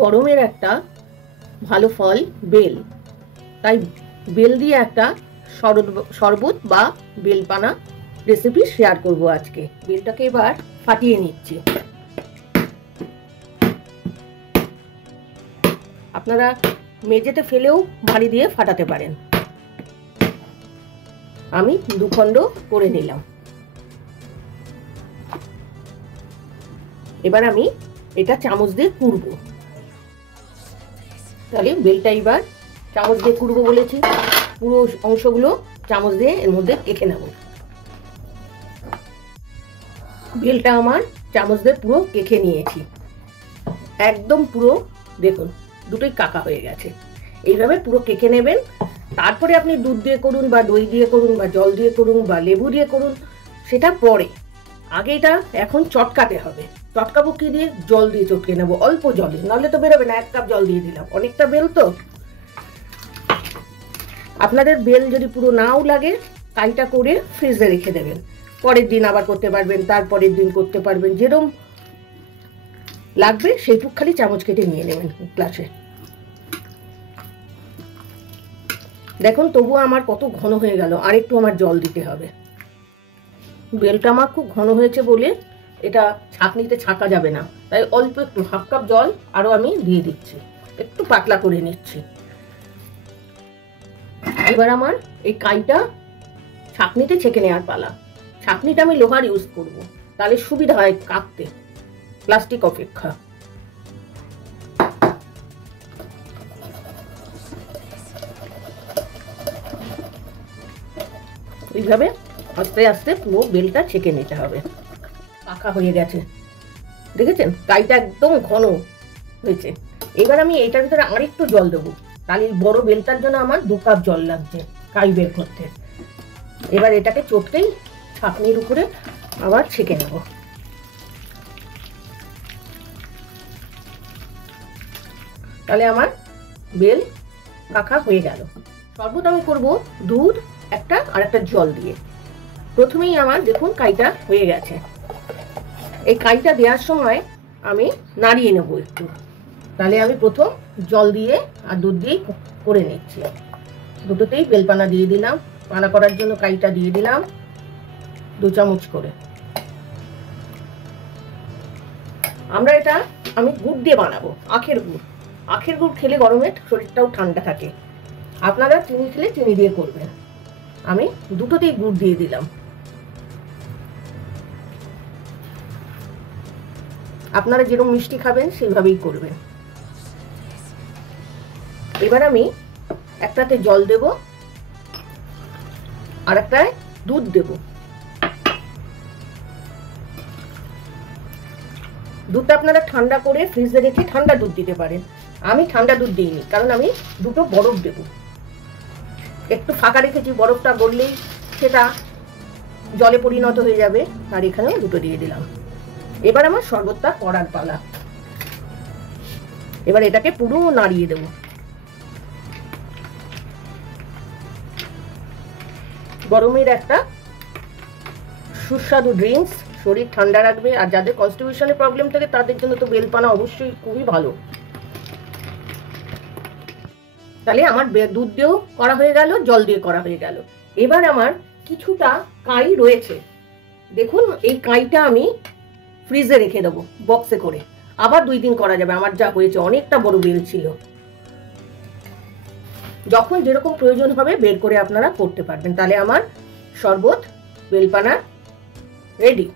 গরমের একটা ভালো ফল বেল, তাই বেল দিয়ে একটা শরবত বা বেলপানা রেসিপি শেয়ার করব আজকে। বেলটাকে এবার ফাটিয়ে নিচ্ছি। আপনারা মেঝেতে ফেলেও ভাঁড়ি দিয়ে ফাটাতে পারেন। আমি দুখণ্ড করে নিলাম। এবার আমি এটা চামচ দিয়ে কুড়বো। তাহলে বেলটা এবার চামচ দিয়ে কুড়বো বলেছি, পুরো অংশগুলো চামচ দিয়ে এর মধ্যে কেটে নেব। বেলটা আমার চামচ দিয়ে পুরো কেটে নিয়েছি, একদম পুরো দেখুন দুটোই কাকা হয়ে গেছে। এইভাবে পুরো কেটে নেবেন। তারপরে আপনি দুধ দিয়ে করুন বা দই দিয়ে করুন বা জল দিয়ে করুন বা লেবু দিয়ে করুন, সেটা পরে। আগে এটা এখন চটকাতে হবে। চটকাবো কি দিয়ে? জল দিয়ে চটকে নেবো, অল্প জলে, নাহলে তো বেরোবে না। 1 কাপ জল দিয়ে দিলাম, অনেকটা বেল তো। আপনাদের বেল যদি পুরো নাও লাগে, কাইটা করে ফ্রিজে রেখে দেবেন। পরের দিন আবার করতে পারবেন, তারপরের দিন করতে পারবেন, যেরকম লাগবে সেইটুক খালি চামচ কেটে নিয়ে নেবেন গ্লাসে। দেখুন তবুও আমার কত ঘন হয়ে গেল, আর একটু আমার জল দিতে হবে। বেলটা আমার খুব ঘন হয়েছে বলে এটা ছাঁকনিতে ছাঁকা যাবে না, তাই অল্প একটু 1/2 কাপ জল আরো আমি দিয়ে দিচ্ছি, একটু পাতলা করে নিচ্ছি। এবার আমার এই কাইটা ছাঁকনিতে ছেঁকে নেওয়ার পালা। ছাঁকনিটা আমি লোহার ইউজ করব, তাহলে সুবিধা হয় কাটতে প্লাস্টিক অপেক্ষা। এইভাবে আস্তে আস্তে পুরো বেলটা ছেঁকে নিতে হবে। পাকা হয়ে গেছে, দেখেছেন কাইটা একদম ঘন হয়েছে। এবার আমি এটার ভিতরে আরেকটু জল দেবো, তাহলে বড় বেলটার জন্য আমার 2 কাপ জল লাগছে কাই বের করতে। এবার এটাকে চটকেই ছাঁকনির উপরে আবার ছেঁকে নেব। তাহলে আমার বেল পাকা হয়ে গেল। শরবত আমি করব দুধ একটা আর একটা জল দিয়ে। প্রথমেই আমার দেখুন কাইটা হয়ে গেছে। এই কাইটা দেওয়ার সময় আমি নাড়িয়ে নেব একটু। তাহলে আমি প্রথম জল দিয়ে আর দুধ দিয়ে করে নিচ্ছি। দুটোতেই বেলপানা দিয়ে দিলাম, পানা করার জন্য কাইটা দিয়ে দিলাম 2 চামচ করে। আমরা এটা আমি গুড় দিয়ে বানাবো, আখের গুড়। আখের গুড় খেলে গরমে শরীরটাও ঠান্ডা থাকে। আপনারা চিনি খেলে চিনি দিয়ে করবেন। আমি দুটোতেই গুড় দিয়ে দিলাম। আপনারা যেরকম মিষ্টি খাবেন সেইভাবেই করবেন। এবার আমি একটাতে জল দেব আর একটায় দুধ দেব। দুধটা আপনারা ঠান্ডা করে ফ্রিজে রেখে ঠান্ডা দুধ দিতে পারেন। আমি ঠান্ডা দুধ দিইনি, কারণ আমি দুটো বরফ দেব। একটু ফাঁকা রেখেছি, বরফটা গড়লেই সেটা জলে পরিণত হয়ে যাবে। আর এখানেও দুটো দিয়ে দিলাম। এবার আমার শরবতটা করার পালা। এবার এটাকে পুরো নাড়িয়ে দেব। গরমের একটা সুস্বাদু ড্রিঙ্কস, শরীর ঠান্ডা রাখবে। আর যাদের কনস্টিটিউশনের প্রবলেম থাকে তাদের জন্য তো বেলপানা অবশ্যই খুবই ভালো। তাহলে আমার দুধ দিয়েও করা হয়ে গেল, জল দিয়ে করা হয়ে গেল। এবার আমার কিছুটা কাই রয়েছে, দেখুন এই কাইটা আমি ফ্রিজে রেখে দেবো বক্সে করে। আবার 2 দিন করা যাবে। আমার যা হয়েছে অনেকটা বড় বেল ছিল। যখন যেরকম প্রয়োজন হবে বের করে আপনারা করতে পারবেন। তাহলে আমার শরবত বেলপানা রেডি।